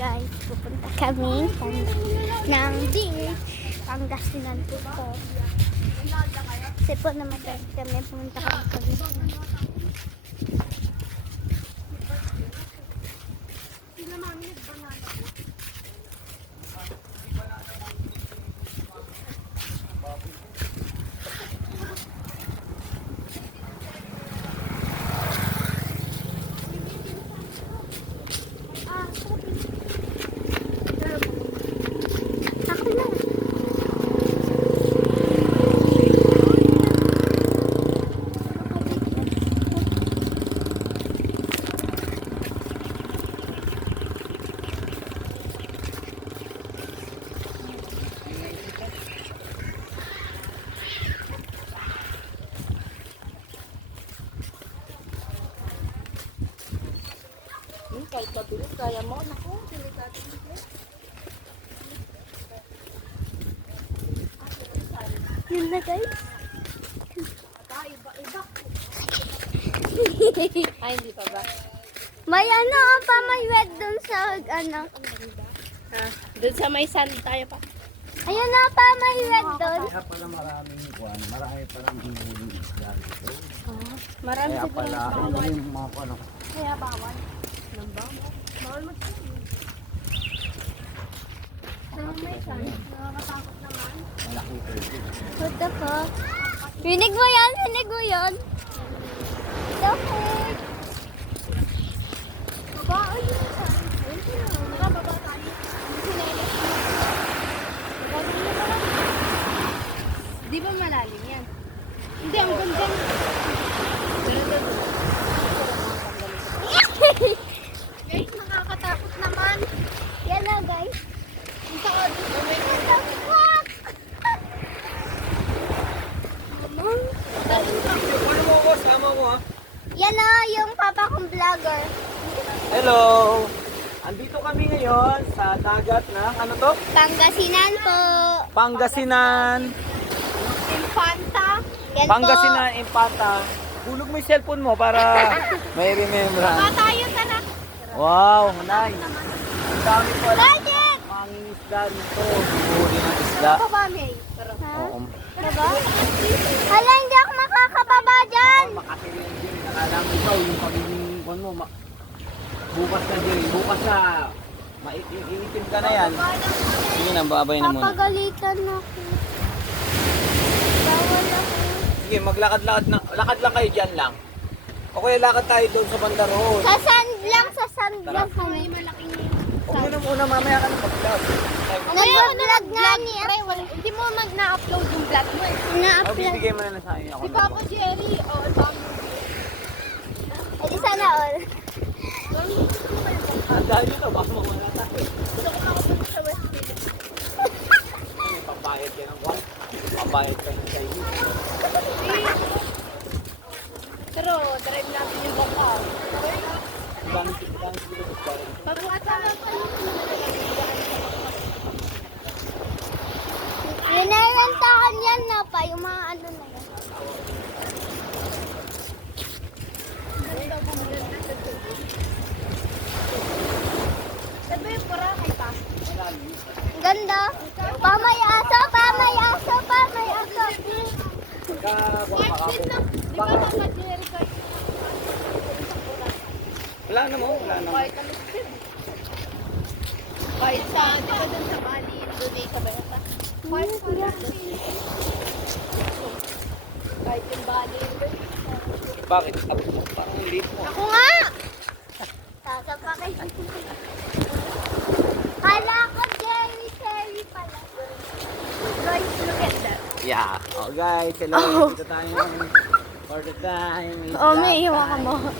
guys, pupunta kami ng beach. Pangasinan po. Kasi po namatay kami, pumunta kami. Kahit mabilis, kaya mo. Naku, delikado nito. Yun na guys. Iba. Ay, hindi pa ba? May pa, may wet dun sa ano. Ha? Doon sa may sand tayo pa. Ayun na pa, may wet dun. Kaya pala maraming kuwan, marami palang inuling isla dito. Marami Kaya siguro. pala, yung mga ano, Kaya bawal. Nang bawal. Bawal mag-swimming. May sand. Nakakatakot naman. malaki ito. What the fuck? Rinig mo yan? Rinig mo yan? Okay. Baba, ay, yun sa akin. Baba tayo. Di ba malalim yan? Hindi, ang ganda. Guys, nakakatakot naman. Yan na guys. Ang takot. What the fuck? Ano mo ako? Sama ko ha? Yan na yung papa kong vlogger. Hello! Andito kami ngayon sa dagat na, ano to? Pangasinan po. Pangasinan. Infanta. Yan Pangasinan, Impata. Hulog mo yung cellphone mo para may Baba remembrance. tayo, tara. Wow, nice. Ang dami po. pala. Budget! Manging isda dito. Huli ng isda. Baba, May. Ha? Oo. Diba? Hala, hindi ako makakababa dyan. Makatirin din. Nakala mo ikaw yung pagiging kung mo. Bukas na din. Bukas na. Maiitim ka na yan. Sige na, babay na muna. Papagalitan ako. Bawal ako. Sige, maglakad-lakad na. Lakad lang kayo dyan lang. O kaya lakad tayo doon sa banda roon. Sa sand lang kami. Malaking Huwag mo na muna, mamaya ka na pag-vlog. Nag-vlog nga niya. Hindi mo mag-na-upload yung vlog mo eh. Oh, Na-upload. bibigay mo na lang sa akin. Ako Si na Papa po. Jerry, oh, dami. Edi sana all. Ang dahil nito, baka mawala tayo. Gusto ko makapunta sa West Philippines. Pambayad ka ng kwan. Pambayad ka ng Chinese. Pero, drive natin yung bangka. Ang dami siguro parang. Pagwata lang pa. Rinarentahan yan na pa, yung mga ano na yan. Sabi yung Boracay pa. Ang ganda. Pamay aso, pamay aso, pamay aso. Pagka Din na. Di ba Papa Jerry kayo? wala na mo, wala na mo. Kahit ano din. Kahit sa, di ba dun sa Bali, Indonesia ba yata? Kahit sa kahit yung Bali, Bakit? Parang late mo. Ako nga! Sasapakay. Kala ko cherry pala. guys, look at that. Yeah. Oh guys, hello. Dito tayo for the time. Oh, may iwan ka mo.